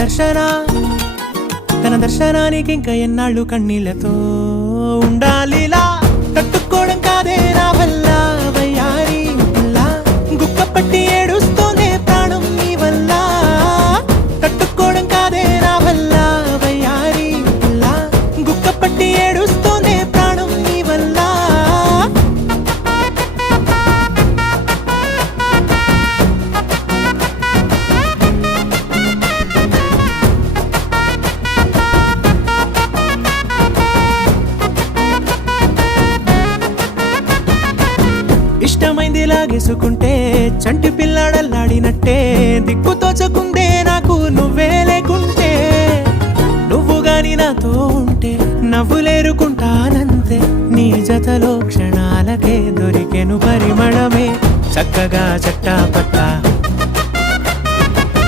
దర్శన తన దర్శనానికి ఇంకా ఎన్నాళ్ళు కన్నీళ్లతో ఉండాలిలా తట్టుకోవడం కాదే నా వల్ల వయ్యారి పిల్ల గుక్క పట్టి ఏడుస్తూనే ప్రాణం నీ వల్ల తట్టుకోవడం కాదే నా వల్ల వయ్యారి పిల్ల గుక్క పట్టి ఏడుస్తూనే ప్రాణం నీ వల్ల ఇష్టమైంది లాగేసుకుంటే చంటి పిల్లాడల్లాడినట్టే దిక్కు